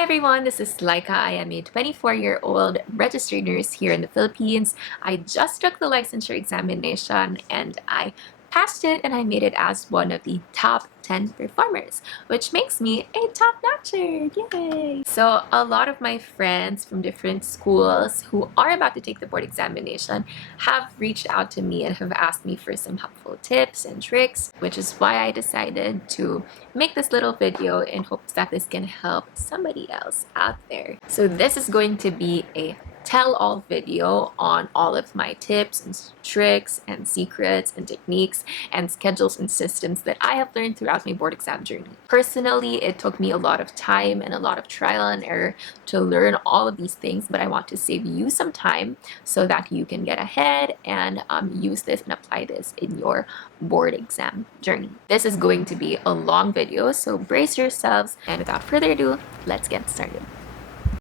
Hi everyone, this is Laika. I am a 24-year-old registered nurse here in the Philippines. I just took the licensure examination and I passed it, and I made it as one of the top 10 performers, which makes me a top-notcher. Yay! So a lot of my friends from different schools who are about to take the board examination have reached out to me and have asked me for some helpful tips and tricks, which is why I decided to make this little video in hopes that this can help somebody else out there. So this is going to be a tell-all video on all of my tips and tricks and secrets and techniques and schedules and systems that I have learned throughout my board exam journey. Personally, it took me a lot of time and a lot of trial and error to learn all of these things, but I want to save you some time so that you can get ahead and use this and apply this in your board exam journey. This is going to be a long video, so brace yourselves, and without further ado, let's get started.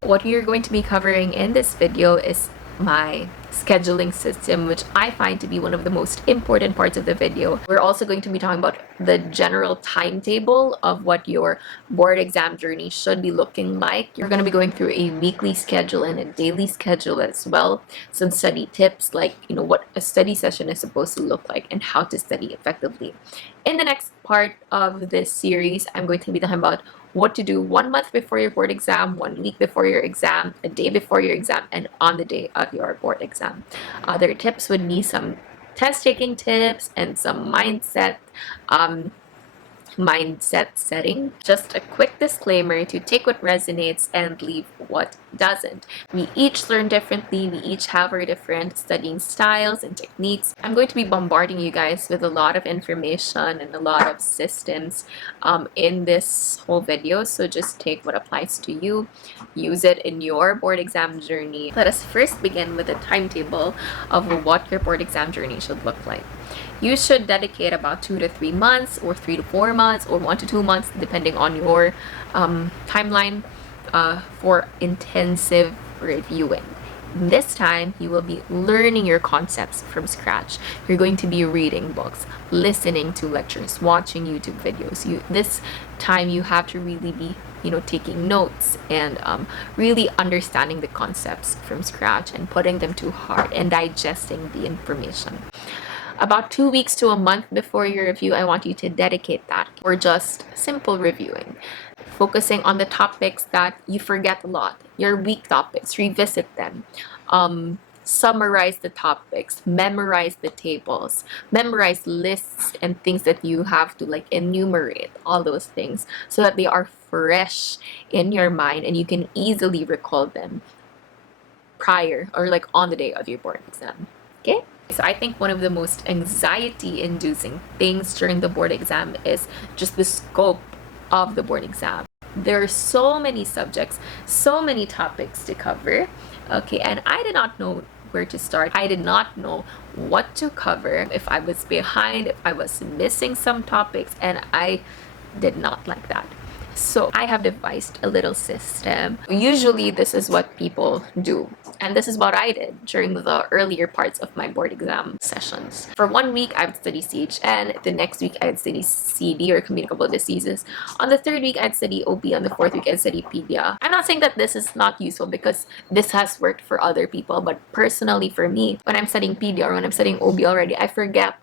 What we are going to be covering in this video is my scheduling system, which I find to be one of the most important parts of the video. We're also going to be talking about the general timetable of what your board exam journey should be looking like. You're going to be going through a weekly schedule and a daily schedule as well. Some study tips like, what a study session is supposed to look like and how to study effectively. In the next part of this series, I'm going to be talking about what to do 1 month before your board exam, 1 week before your exam, a day before your exam, and on the day of your board exam. Other tips would be some test taking tips and some mindset setting. Just a quick disclaimer to take what resonates and leave what doesn't. We each learn differently. We each have our different studying styles and techniques. I'm going to be bombarding you guys with a lot of information and a lot of systems in this whole video. So just take what applies to you, use it in your board exam journey. Let us first begin with a timetable of what your board exam journey should look like. You should dedicate about 2 to 3 months, or 3 to 4 months, or 1 to 2 months, depending on your timeline, for intensive reviewing. This time, you will be learning your concepts from scratch. You're going to be reading books, listening to lectures, watching YouTube videos. This time, you have to really be taking notes and really understanding the concepts from scratch and putting them to heart and digesting the information. About 2 weeks to a month before your review, I want you to dedicate that for just simple reviewing, focusing on the topics that you forget a lot, your weak topics, revisit them, summarize the topics, memorize the tables, memorize lists and things that you have to enumerate, all those things, so that they are fresh in your mind and you can easily recall them prior or on the day of your board exam. Okay? So I think one of the most anxiety-inducing things during the board exam is just the scope of the board exam. There are so many subjects, so many topics to cover. Okay, and I did not know where to start. I did not know what to cover, if I was behind, if I was missing some topics, and I did not like that. So I have devised a little system. Usually this is what people do, and this is what I did during the earlier parts of my board exam sessions. For 1 week, I would study CHN. The next week, I'd study CD, or communicable diseases. On the 3rd week, I'd study OB. On the 4th week, I'd study pedia. I'm not saying that this is not useful, because this has worked for other people, but personally for me, when I'm studying pedia or when I'm studying OB already, I forget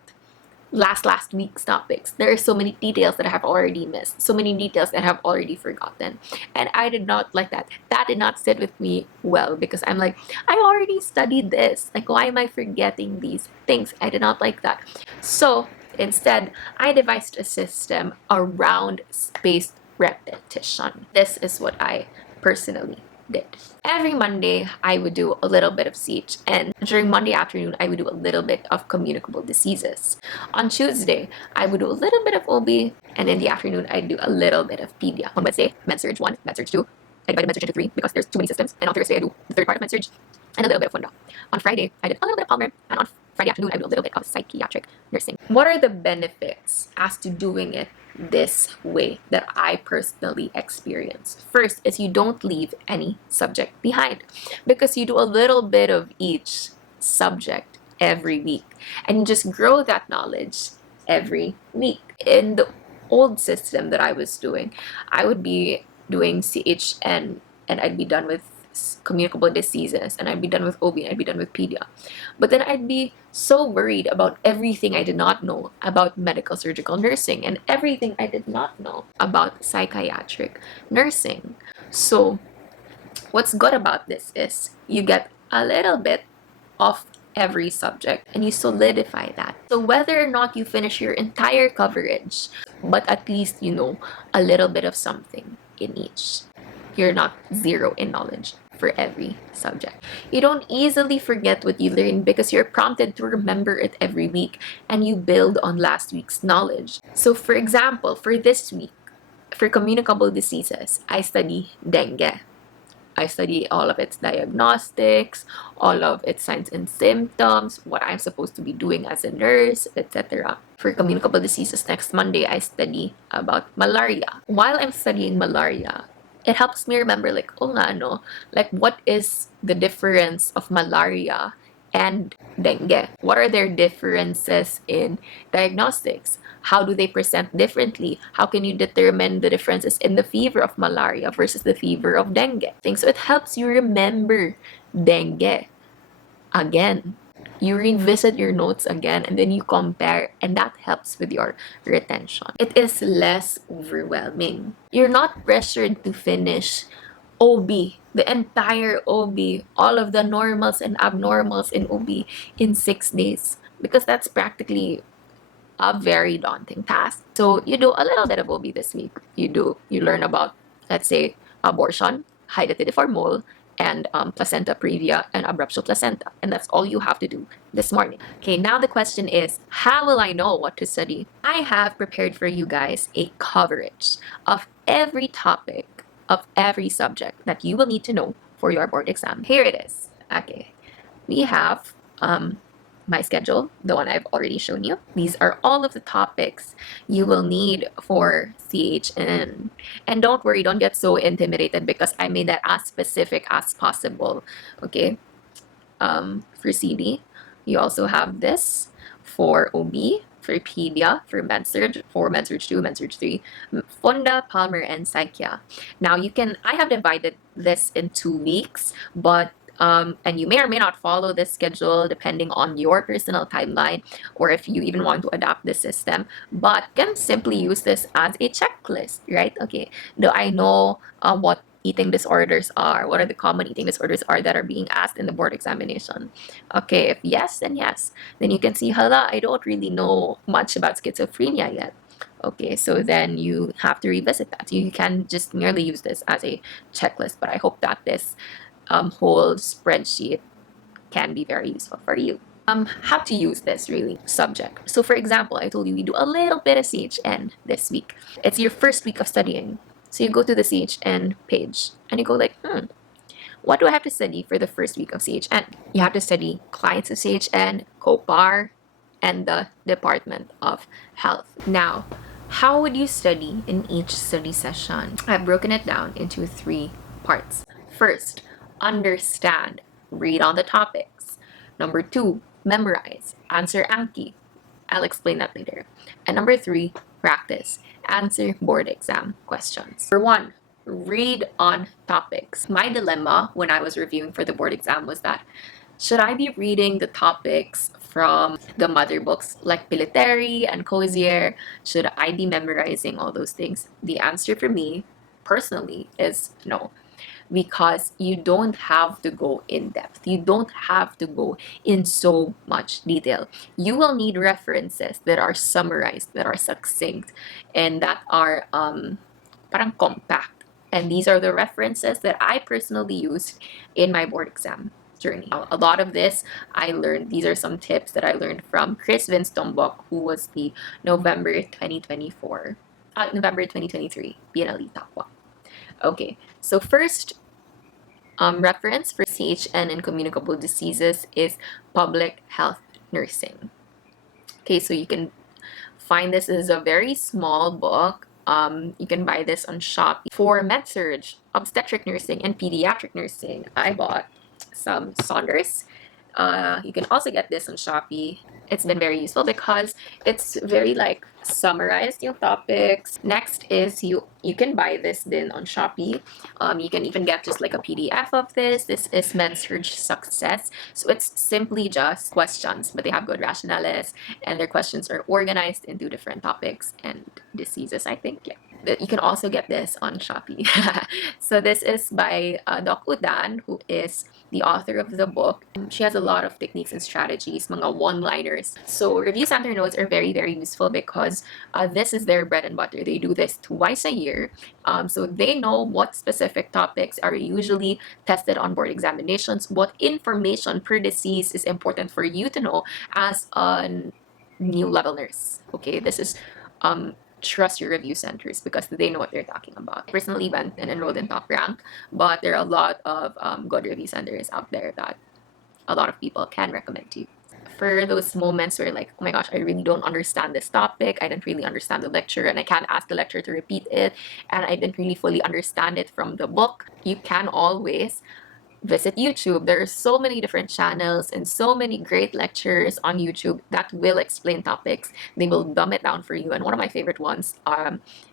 last week's topics. There are so many details that I have already missed, so many details that I have already forgotten, and I did not like that. That did not sit with me well, because I'm like, I already studied this, why am I forgetting these things? I did not like that. So instead, I devised a system around spaced repetition. This is what I personally did. Every Monday, I would do a little bit of CH, and during Monday afternoon, I would do a little bit of communicable diseases. On Tuesday, I would do a little bit of OB, and in the afternoon, I'd do a little bit of pedia. On Wednesday, MedSurg 1, MedSurg 2. I divided MedSurg into 3 because there's too many systems, and on Thursday, I do the 3rd part of MedSurg and a little bit of Funda. On Friday, I did a little bit of Palmer, and on Friday afternoon, I did a little bit of psychiatric nursing. What are the benefits as to doing it this way that I personally experience? First is you don't leave any subject behind, because you do a little bit of each subject every week and you just grow that knowledge every week. In the old system that I was doing, I would be doing CHN and I'd be done with communicable diseases, and I'd be done with OB, and I'd be done with pedia. But then I'd be so worried about everything I did not know about medical surgical nursing and everything I did not know about psychiatric nursing. So what's good about this is you get a little bit of every subject and you solidify that. So whether or not you finish your entire coverage, but at least you know a little bit of something in each. You're not zero in knowledge for every subject. You don't easily forget what you learn because you're prompted to remember it every week and you build on last week's knowledge. So for example, for this week, for communicable diseases, I study dengue. I study all of its diagnostics, all of its signs and symptoms, what I'm supposed to be doing as a nurse, etc. For communicable diseases, next Monday, I study about malaria. While I'm studying malaria, it helps me remember, like, oh nga, no, like, what is the difference of malaria and dengue? What are their differences in diagnostics? How do they present differently? How can you determine the differences in the fever of malaria versus the fever of dengue? So it helps you remember dengue again. You revisit your notes again and then you compare, and that helps with your retention. It is less overwhelming. You're not pressured to finish OB, the entire OB, all of the normals and abnormals in OB in 6 days, because that's practically a very daunting task. So you do a little bit of OB this week. You learn about, let's say, abortion, hydatidiform mole, and placenta previa and abruptio placenta. And that's all you have to do this morning. Okay, now the question is, how will I know what to study? I have prepared for you guys a coverage of every topic, of every subject that you will need to know for your board exam. Here it is. Okay, we have my schedule, the one I've already shown you. These are all of the topics you will need for CHN. And don't worry, don't get so intimidated because I made that as specific as possible. Okay, for CD, you also have this for OB, for pedia, for MedSurg, for MedSurg 2, MedSurg 3, Funda, Palmer, and Psychia. Now I have divided this in 2 weeks, but and you may or may not follow this schedule depending on your personal timeline or if you even want to adapt the system, but you can simply use this as a checklist, right? Okay, do I know what eating disorders are? What are the common eating disorders are that are being asked in the board examination? Okay, if yes, then yes. Then you can see, hala, I don't really know much about schizophrenia yet. Okay, so then you have to revisit that. You can just merely use this as a checklist, but I hope that this whole spreadsheet can be very useful for you. How to use this really subject. So for example, I told you we do a little bit of CHN this week. It's your first week of studying. So you go to the CHN page and you go like, what do I have to study for the first week of CHN? You have to study clients of CHN, COPAR, and the Department of Health. Now, how would you study in each study session? I've broken it down into 3 parts. First, understand, read on the topics. Number 2, memorize, answer Anki. I'll explain that later. And number 3, practice, answer board exam questions. Number 1, read on topics. My dilemma when I was reviewing for the board exam was that, should I be reading the topics from the mother books like Piliteri and Cozier? Should I be memorizing all those things? The answer for me, personally, is no. Because you don't have to go in depth. You don't have to go in so much detail. You will need references that are summarized, that are succinct, and that are parang compact. And these are the references that I personally used in my board exam journey. A lot of this I learned, these are some tips that I learned from Chris Vince Tombok, who was the November 2023 PNLE top 1. Okay, so first reference for CHN and communicable diseases is public health nursing. Okay, so you can find this as a very small book. You can buy this on Shopee. For MedSurg, obstetric nursing, and pediatric nursing, I bought some Saunders You can also get this on Shopee. It's been very useful because it's very like summarized yung topics. Next is you can buy this then on Shopee. You can even get just like a PDF of this. This is Med-Surg Success. So it's simply just questions, but they have good rationales, and their questions are organized into different topics and diseases, I think. Yeah. You can also get this on Shopee. So this is by Doc Udan, who is the author of the book. She has a lot of techniques and strategies, mga one-liners. So review center notes are very, very useful because this is their bread and butter. They do this twice a year. So they know what specific topics are usually tested on board examinations, what information per disease is important for you to know as a new level nurse. Okay, this is trust your review centers because they know what they're talking about. I personally went and enrolled in top rank, but there are a lot of good review centers out there that a lot of people can recommend to you. For those moments where like, oh my gosh, I really don't understand this topic, I didn't really understand the lecture, and I can't ask the lecturer to repeat it, and I didn't really fully understand it from the book, you can always visit YouTube. There are so many different channels and so many great lectures on YouTube that will explain topics. They will dumb it down for you. And one of my favorite ones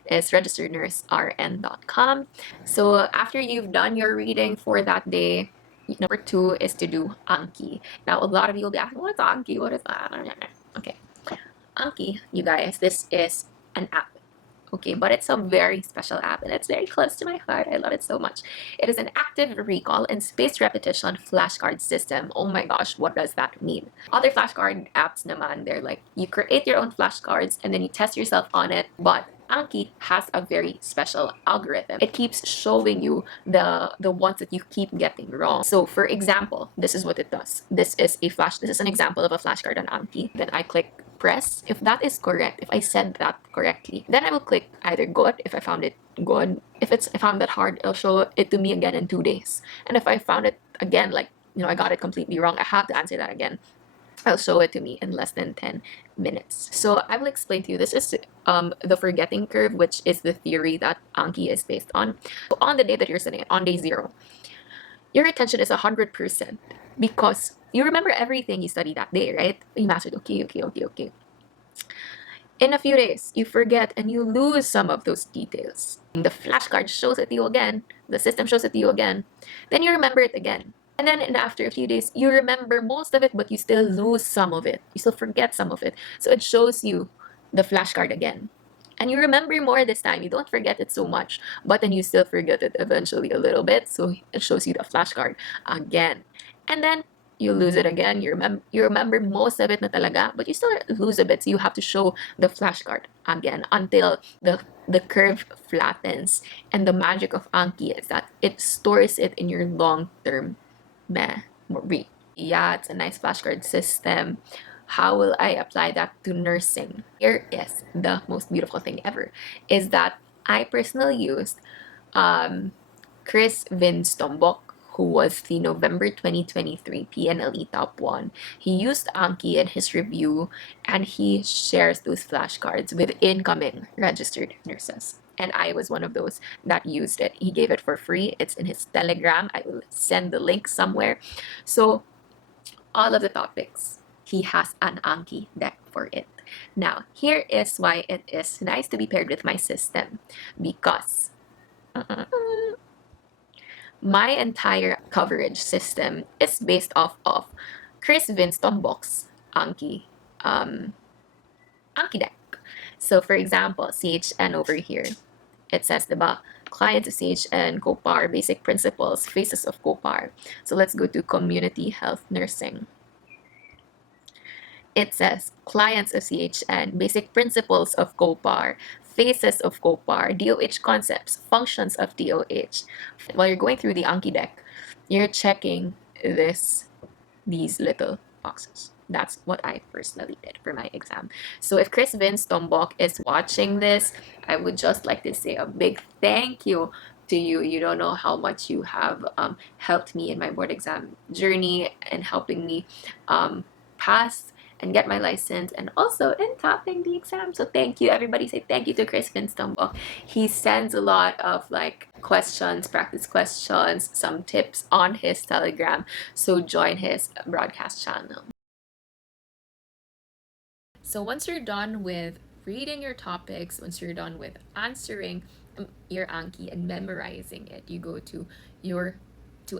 is registerednursern.com. So after you've done your reading for that day, number 2 is to do Anki. Now, a lot of you will be asking, what's Anki? What is that? Okay. Anki, you guys, this is an app. Okay, but it's a very special app and it's very close to my heart. I love it so much. It is an active recall and spaced repetition flashcard system. Oh my gosh, what does that mean? Other flashcard apps naman, they're like, you create your own flashcards and then you test yourself on it, but Anki has a very special algorithm. It keeps showing you the ones that you keep getting wrong. So for example, this is what it does. This is an example of a flashcard on Anki. Then I click press. If that is correct, if I said that correctly, then I will click either good if I found it good. If I found that hard, it'll show it to me again in 2 days. And if I found it again, like, I got it completely wrong, I have to answer that again, I'll show it to me in less than 10 minutes. So I will explain to you, this is the forgetting curve, which is the theory that Anki is based on. So on the day that you're sitting, on day 0, your retention is 100% because you remember everything you studied that day, right? You mastered, okay. In a few days, you forget and you lose some of those details. The flashcard shows it to you again, the system shows it to you again, then you remember it again. And then after a few days, you remember most of it, but you still lose some of it. You still forget some of it. So it shows you the flashcard again. And you remember more this time. You don't forget it so much, but then you still forget it eventually a little bit. So it shows you the flashcard again. And then you lose it again. You remember most of it na talaga, but you still lose a bit. So you have to show the flashcard again until the curve flattens. And the magic of Anki is that it stores it in your long-term memory. Yeah, it's a nice flashcard system. How will I apply that to nursing? Here is the most beautiful thing ever, is that I personally used Chris Vinstombok, who was the November 2023 PNLE Top 1. He used Anki in his review, and he shares those flashcards with incoming registered nurses. And I was one of those that used it. He gave it for free. It's in his Telegram. I will send the link somewhere. So all of the topics, he has an Anki deck for it. Now, here is why it is nice to be paired with my system, because my entire coverage system is based off of Chris Vinstombok's Anki deck. So for example, CHN over here, it says, diba, clients of CHN, COPAR, basic principles, phases of COPAR. So let's go to community health nursing. It says clients of CHN, basic principles of COPAR, phases of COPAR, DOH concepts, functions of DOH. While you're going through the Anki deck, you're checking these little boxes. That's what I personally did for my exam. So if Chris Vinstombok is watching this, I would just like to say a big thank you to you. You don't know how much you have helped me in my board exam journey and helping me pass and get my license, and also in topping the exam. So thank you, everybody. Say thank you to Crispin Stumbo. He sends a lot of like questions, practice questions, some tips on his Telegram. So join his broadcast channel. So once you're done with reading your topics, once you're done with answering your Anki and memorizing it, you go to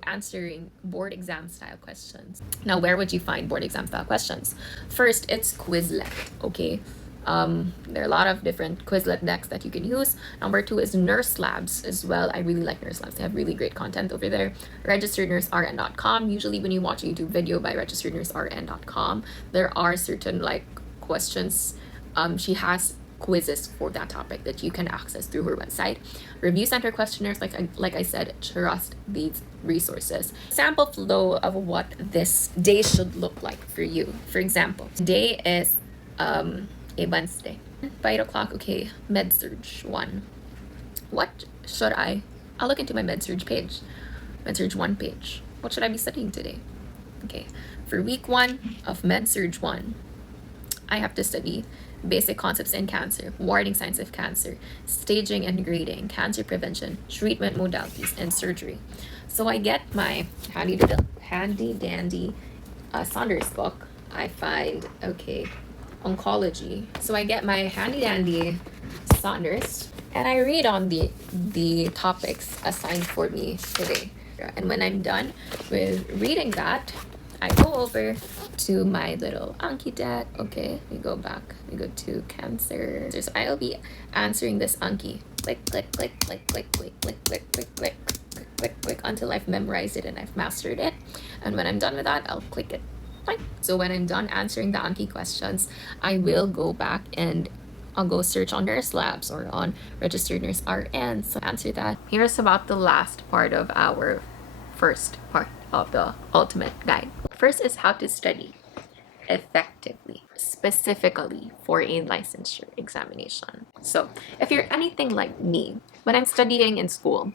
answering board exam style questions. Now, where would you find board exam style questions? First, it's Quizlet, okay? There are a lot of different Quizlet decks that you can use. Number 2 is Nurse Labs as well. I really like Nurse Labs. They have really great content over there. RegisteredNurseRN.com. Usually when you watch a YouTube video by RegisteredNurseRN.com, there are certain like questions. She has quizzes for that topic that you can access through her website. Review center questionnaires, like I said, trust these resources. Sample flow of what this day should look like for you. For example, today is a Wednesday. By 8 o'clock, okay, MedSurge 1. What should I'll look into my MedSurge page. MedSurge 1 page. What should I be studying today? Okay, for week 1 of MedSurge 1, I have to study basic concepts in cancer, warning signs of cancer, staging and grading, cancer prevention, treatment modalities, and surgery. So I get my handy dandy Saunders book. I find, okay, oncology. So I get my handy dandy Saunders and I read on the topics assigned for me today. And when I'm done with reading that, I go over to my little Anki deck. Okay, we go back. We go to cancer. So I'll be answering this Anki. Click, click, click, click, click, click, click, click, click, click, click, click, click, until I've memorized it and I've mastered it. And when I'm done with that, I'll click it. So when I'm done answering the Anki questions, I will go back and I'll go search on Nurse Labs or on Registered Nurse RN. So answer that. Here's about the last part of our first part of the ultimate guide. First is how to study effectively, specifically for a licensure examination. So if you're anything like me, when I'm studying in school,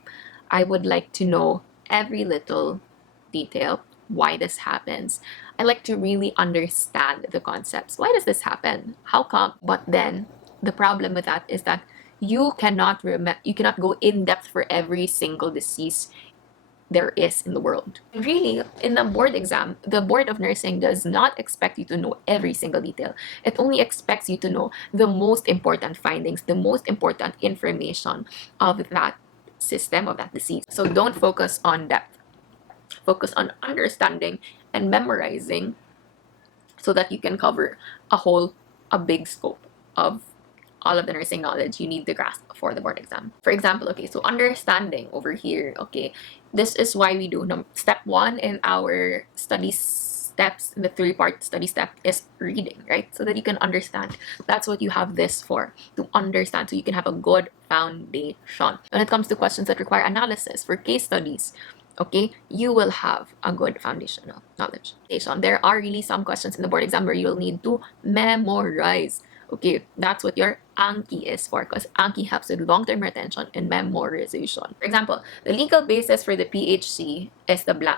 I would like to know every little detail, why this happens. I like to really understand the concepts. Why does this happen? How come? But then the problem with that is that you cannot go in depth for every single disease there is in the world. Really, in the board exam, the Board of Nursing does not expect you to know every single detail. It only expects you to know the most important findings, the most important information of that system, of that disease. So don't focus on depth. Focus on understanding and memorizing so that you can cover a big scope of all of the nursing knowledge you need to grasp for the board exam. For example, okay, so understanding over here, okay, this is why we do step 1 in our study steps. The 3-part study step is reading, right? So that you can understand. That's what you have this for, to understand, so you can have a good foundation. When it comes to questions that require analysis for case studies, okay, you will have a good foundational knowledge. There are really some questions in the board exam where you'll need to memorize. Okay, that's what your Anki is for, because Anki helps with long-term retention and memorization. For example, the legal basis for the PHC is the blank.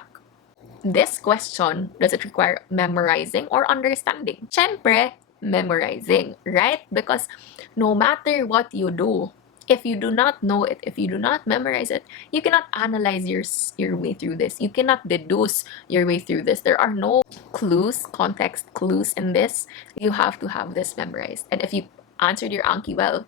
This question, does it require memorizing or understanding? Syempre, memorizing, right? Because no matter what you do, if you do not know it, if you do not memorize it, you cannot analyze your way through this. You cannot deduce your way through this. There are no clues, context clues in this. You have to have this memorized. And if you answered your Anki well,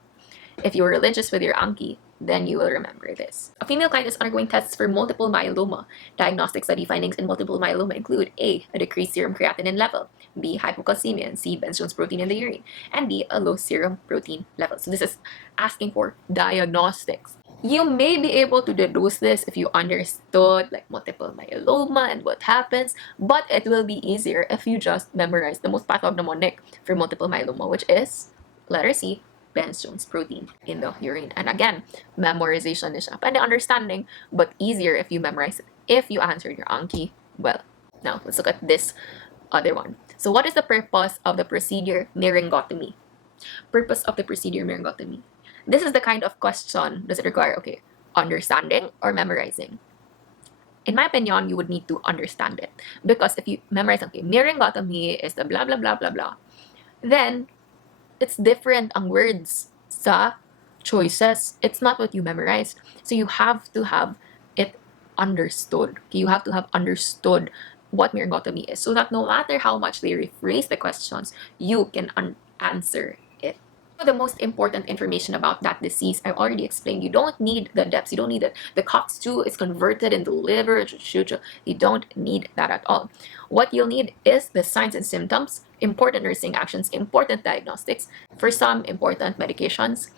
if you were religious with your Anki, then you will remember this. A female client is undergoing tests for multiple myeloma. Diagnostic study findings in multiple myeloma include A, a decreased serum creatinine level, B, hypocalcemia, and C, Bence-Jones protein in the urine, and D, a low serum protein level. So this is asking for diagnostics. You may be able to deduce this if you understood like multiple myeloma and what happens, but it will be easier if you just memorize the most pathognomonic for multiple myeloma, which is letter C, Bence-Jones protein in the urine. And again, memorization is and understanding, but easier if you memorize it, if you answered your Anki well. Now, let's look at this other one. So what is the purpose of the procedure myringotomy? Purpose of the procedure myringotomy. This is the kind of question, does it require, okay, understanding or memorizing? in my opinion, you would need to understand it. Because if you memorize something, myringgotomy is the blah, blah, blah, blah, blah, then it's different ang words sa choices. It's not what you memorized. So you have to have it understood. You have to have understood what myringotomy is so that no matter how much they rephrase the questions, you can answer it. The most important information about that disease, I already explained. You don't need the depths. You don't need it. The COX-2 is converted into liver. You don't need that at all. What you'll need is the signs and symptoms, important nursing actions, important diagnostics, for some important medications,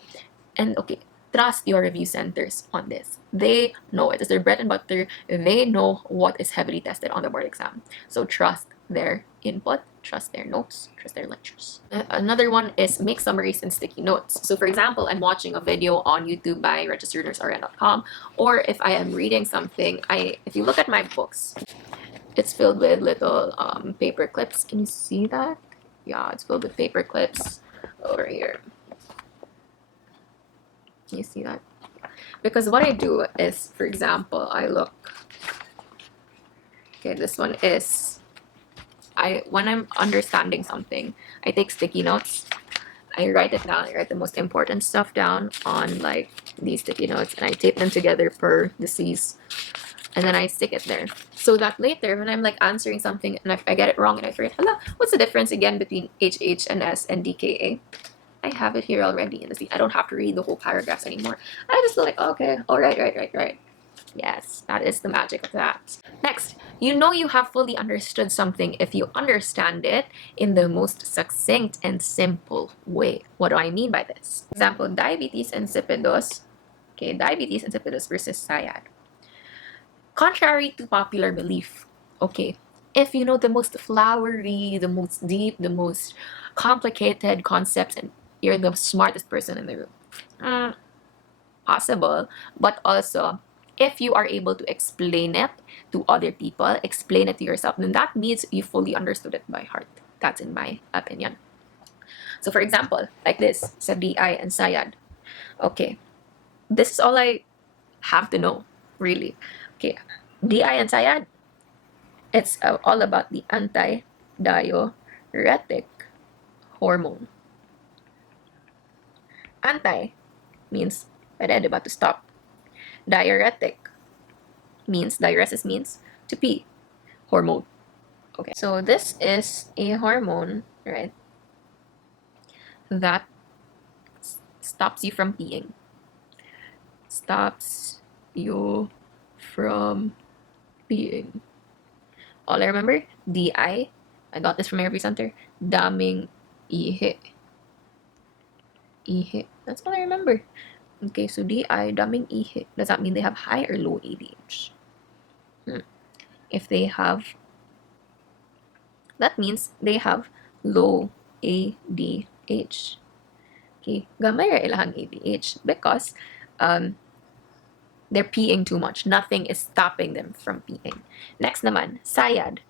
and okay, trust your review centers on this. They know it. It's their bread and butter. They know what is heavily tested on the board exam. So trust their input, trust their notes, trust their lectures. Another one is make summaries and sticky notes. So for example, I'm watching a video on YouTube by registerednursrn.com, or if I am reading something, if you look at my books, it's filled with little paper clips. Can you see that? Yeah, it's filled with paper clips over here. Can you see that? Because what I do is, for example, I look. Okay, this one is, when I'm understanding something, I take sticky notes. I write it down. I write the most important stuff down on like these sticky notes, and I tape them together per disease, and then I stick it there so that later when I'm like answering something and if I get it wrong and I forget, hello, what's the difference again between HH and S and DKA? I have it here already in the seat. I don't have to read the whole paragraphs anymore. I just feel like, okay, all right. Yes, that is the magic of that. Next, you know you have fully understood something if you understand it in the most succinct and simple way. What do I mean by this? Example, diabetes insipidus. Okay, diabetes insipidus versus SIAD. Contrary to popular belief, okay, if you know the most flowery, the most deep, the most complicated concepts, and you're the smartest person in the room, possible, but also if you are able to explain it to other people, explain it to yourself, then that means you fully understood it by heart. That's in my opinion. So for example, like this, sa DI and SIAD. Okay, this is all I have to know, really. Okay, DI and SIAD, it's all about the anti-diuretic hormone. Anti means red, about to stop. Diuretic means, diuresis means to pee. Hormone. Okay, so this is a hormone, right, that stops you from peeing. Stops you from peeing. All I remember, DI, I got this from my center, daming ihi. Ihi. That's all I remember. Okay, so DI, daming ihi. Does that mean they have high or low ADH? If they have, that means they have low ADH. Okay, gamay ra ilang ADH because they're peeing too much. Nothing is stopping them from peeing. Next naman, SIAD.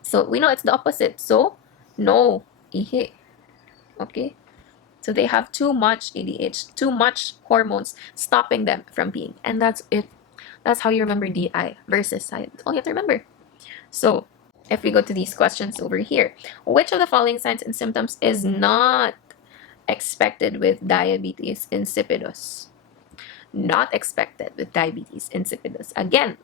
So we know it's the opposite. So no ihi. Okay, so they have too much ADH, too much hormones stopping them from peeing, and that's it. That's how you remember DI versus SIAD. That's all you have to remember. So if we go to these questions over here, which of the following signs and symptoms is not expected with diabetes insipidus? Not expected with diabetes insipidus. Again,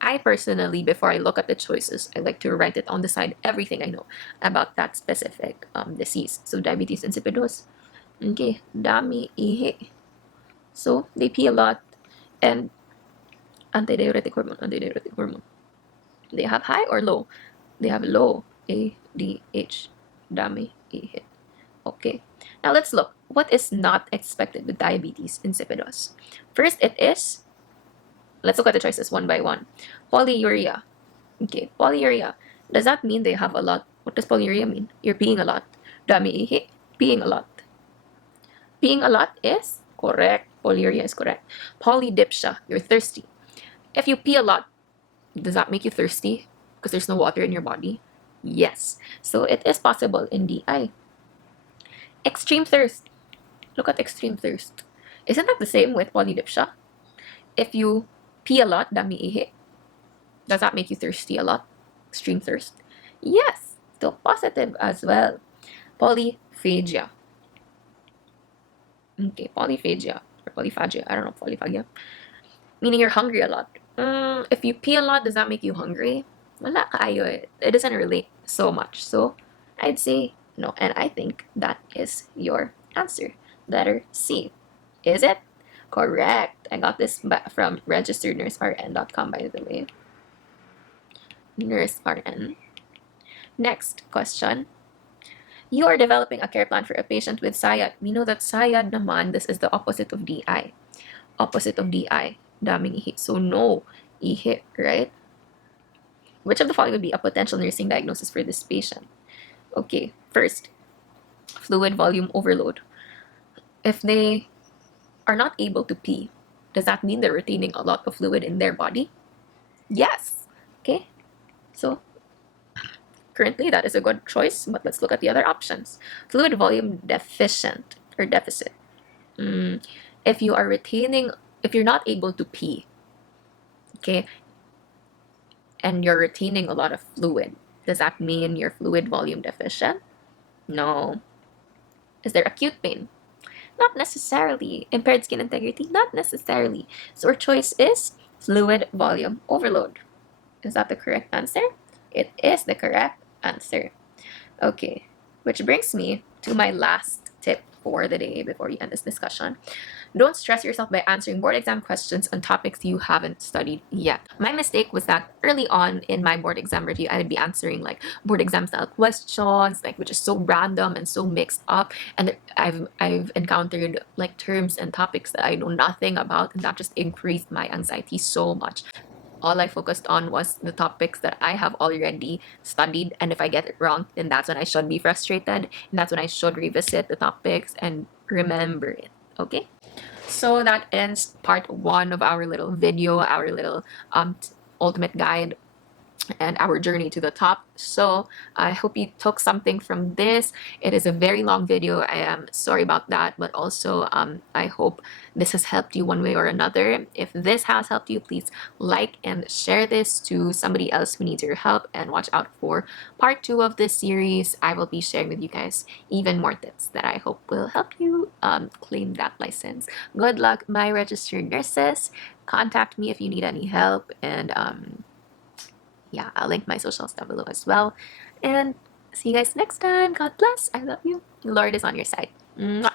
I personally, before I look at the choices, I like to write it on the side, everything I know about that specific disease. So diabetes insipidus, okay, dami ihi. So they pee a lot, and antidiuretic hormone. They have high or low? They have low ADH, dami ihi. Okay, now let's look. What is not expected with diabetes insipidus? First, it is, let's look at the choices one by one. Polyuria. Okay, polyuria. Does that mean they have a lot? What does polyuria mean? You're peeing a lot. Dami ihi, peeing a lot. Peeing a lot is correct. Polyuria is correct. Polydipsia, you're thirsty. If you pee a lot, does that make you thirsty? Because there's no water in your body? Yes. So it is possible in DI. Extreme thirst. Look at extreme thirst. Isn't that the same with polydipsia? If you pee a lot, dami ihi, Does that make you thirsty a lot? Extreme thirst? Yes, still positive as well. Polyphagia. Okay, polyphagia or polyphagia. I don't know, polyphagia. Meaning you're hungry a lot. If you pee a lot, does that make you hungry? Wala kaayo eh. It doesn't relate so much. So I'd say no. And I think that is your answer. Letter C. Is it? Correct. I got this from registerednursern.com, by the way. Nurse RN. Next question. You are developing a care plan for a patient with SIAD. We know that SIAD naman, this is the opposite of DI. Opposite of DI. Daming ihi. So no ihi, right? Which of the following would be a potential nursing diagnosis for this patient? Okay, first, fluid volume overload. If they are not able to pee, does that mean they're retaining a lot of fluid in their body? Yes. Okay, so currently that is a good choice, but let's look at the other options. Fluid volume deficient or deficit. If you are retaining, if you're not able to pee, okay, and you're retaining a lot of fluid, does that mean you're fluid volume deficient? No. Is there acute pain? Not necessarily. Impaired skin integrity? Not necessarily. So our choice is fluid volume overload. Is that the correct answer? It is the correct answer. Okay, which brings me to my last tip for the day before we end this discussion. Don't stress yourself by answering board exam questions on topics you haven't studied yet. My mistake was that early on in my board exam review, I would be answering like board exam style questions, like which is so random and so mixed up. And I've encountered like terms and topics that I know nothing about, and that just increased my anxiety so much. All I focused on was the topics that I have already studied, and if I get it wrong, then that's when I should be frustrated, and that's when I should revisit the topics and remember it. Okay? So that ends part 1 of our little video, our little ultimate guide and our journey to the top. So I hope you took something from this. It is a very long video. I am sorry about that, but also I hope this has helped you one way or another. If this has helped you, please like and share this to somebody else who needs your help, and watch out for part 2 of this series. I will be sharing with you guys even more tips that I hope will help you claim that license. Good luck, my registered nurses. Contact me if you need any help, and yeah, I'll link my socials down below as well. And see you guys next time. God bless. I love you. The Lord is on your side. Mwah.